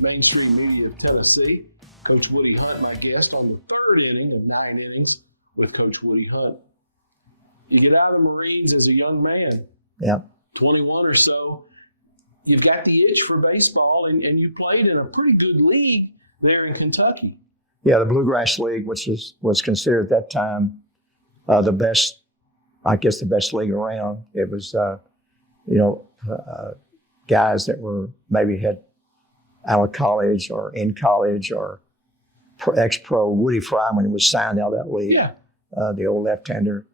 Main Street Media of Tennessee. Coach Woody Hunt, my guest on the third inning of 9 innings with Coach Woody Hunt. You get out of the Marines as a young man, 21 or so. You've got the itch for baseball, and you played in a pretty good league there in Kentucky. Yeah, the Bluegrass League, which was considered at that time the best, I guess the best league around. It was, guys that were maybe had out of college or in college or ex-pro. Woody Fryman was signed out of that league. Yeah. The old left-hander.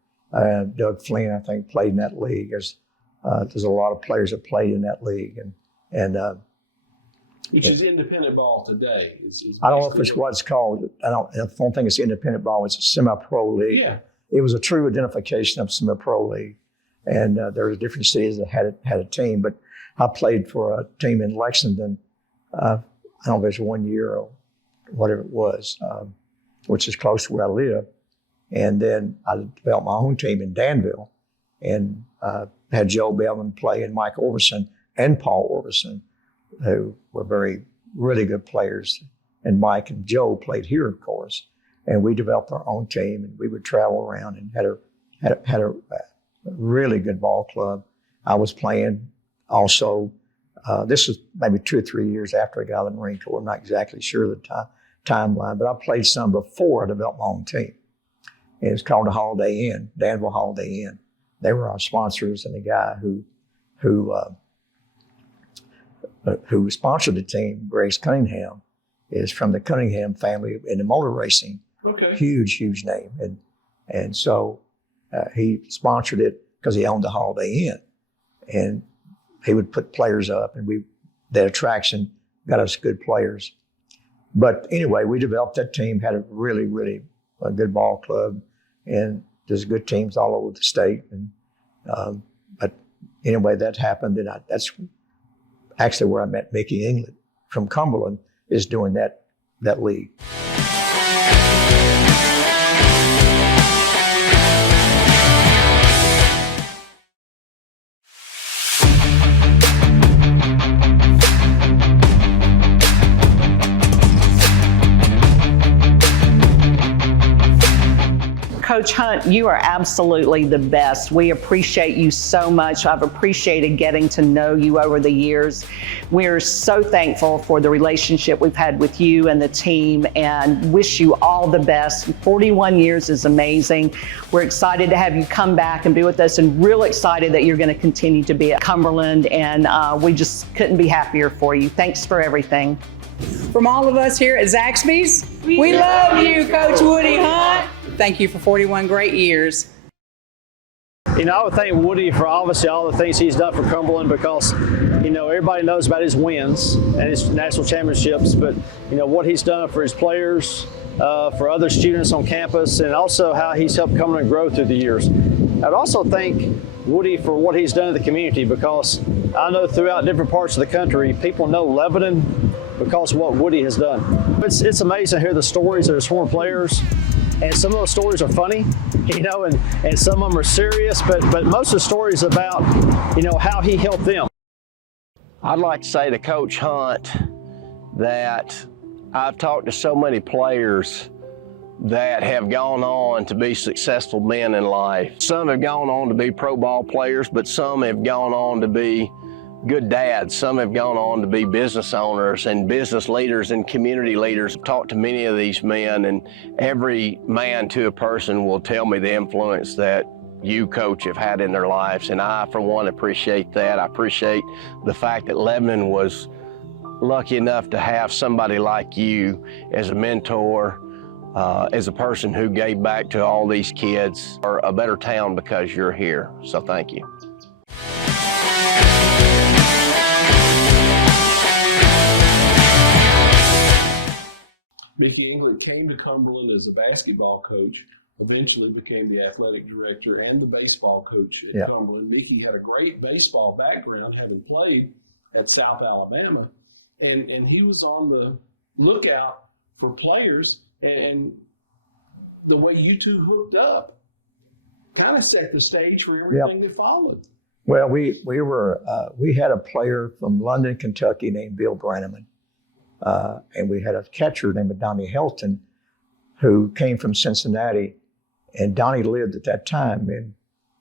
Doug Flynn, I think, played in that league. There's a lot of players that played in that league, and which is independent ball today. I don't know if it's what it's called. I don't think it's independent ball. It's a semi-pro league. Yeah. It was a true identification of semi-pro league, and there were different cities that had a team. But I played for a team in Lexington. I don't know if it's 1 year or whatever it was, which is close to where I live. And then I developed my own team in Danville, and had Joe Bellman play, and Mike Orverson and Paul Orverson, who were really good players. And Mike and Joe played here, of course. And we developed our own team, and we would travel around and had a really good ball club. I was playing also. This was maybe 2 or 3 years after I got out of the Marine Corps. I'm not exactly sure the timeline, but I played some before I developed my own team. And it's called the Holiday Inn, Danville Holiday Inn. They were our sponsors, and the guy who sponsored the team, Grace Cunningham, is from the Cunningham family in the motor racing. Okay. Huge name. And so he sponsored it because he owned the Holiday Inn. And he would put players up, and that attraction got us good players. But anyway, we developed that team, had a really good ball club, and there's good teams all over the state. And but anyway, that happened, and that's actually where I met Mickey England from Cumberland, is doing that league. Coach Hunt, you are absolutely the best. We appreciate you so much. I've appreciated getting to know you over the years. We're so thankful for the relationship we've had with you and the team, and wish you all the best. 41 years is amazing. We're excited to have you come back and be with us, and real excited that you're going to continue to be at Cumberland, and we just couldn't be happier for you. Thanks for everything. From all of us here at Zaxby's, we love you, Coach Woody Hunt. Thank you for 41 great years. I would thank Woody for obviously all the things he's done for Cumberland, because, everybody knows about his wins and his national championships, but, what he's done for his players, for other students on campus, and also how he's helped Cumberland grow through the years. I'd also thank Woody for what he's done in the community, because I know throughout different parts of the country, people know Lebanon because of what Woody has done. It's amazing to hear the stories of his former players. And some of those stories are funny, and some of them are serious, but most of the stories about, how he helped them. I'd like to say to Coach Hunt that I've talked to so many players that have gone on to be successful men in life. Some have gone on to be pro ball players, but some have gone on to be good dads. Some have gone on to be business owners and business leaders and community leaders. I've talked to many of these men, and every man to a person will tell me the influence that you, Coach, have had in their lives. And I, for one, appreciate that. I appreciate the fact that Lebanon was lucky enough to have somebody like you as a mentor, as a person who gave back to all these kids, or a better town because you're here. So thank you. Mickey England came to Cumberland as a basketball coach, eventually became the athletic director and the baseball coach at Cumberland. Mickey had a great baseball background, having played at South Alabama, and he was on the lookout for players, and the way you two hooked up kind of set the stage for everything that followed. Well, we had a player from London, Kentucky named Bill Brannaman, and we had a catcher named Donnie Helton who came from Cincinnati, and Donnie lived at that time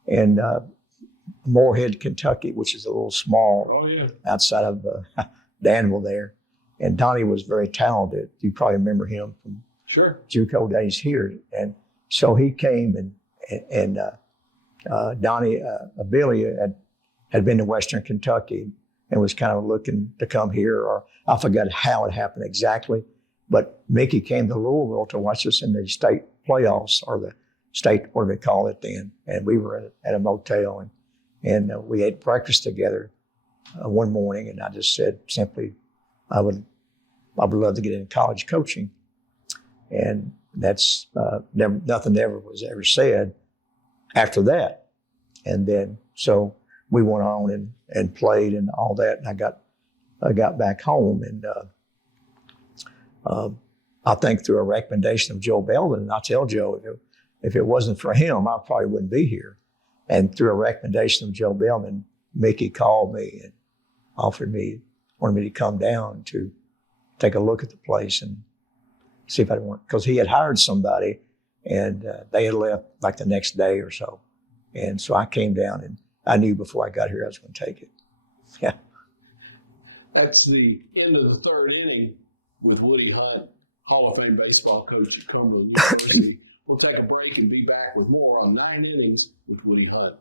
in Moorhead, Kentucky, which is a little small outside of Danville there. And Donnie was very talented. You probably remember him from JUCO days here. And so he came, and Donnie, Billy had been to Western Kentucky and was kind of looking to come here, or I forgot how it happened exactly. But Mickey came to Louisville to watch us in the state playoffs, or the state, what do they call it then? And we were at a motel, and we ate breakfast together one morning, and I just said simply, I would love to get into college coaching. And that's nothing ever was ever said after that. And then so we went on and played and all that, and I got back home, and I think through a recommendation of Joe Belden, and I tell Joe, if it wasn't for him, I probably wouldn't be here. And through a recommendation of Joe Belden, Mickey called me and wanted me to come down to take a look at the place and see if I want, because he had hired somebody, and they had left like the next day or so. And so I came down, and I knew before I got here I was going to take it. Yeah. That's the end of the third inning with Woody Hunt, Hall of Fame baseball coach at Cumberland University. We'll take a break and be back with more on 9 Innings with Woody Hunt.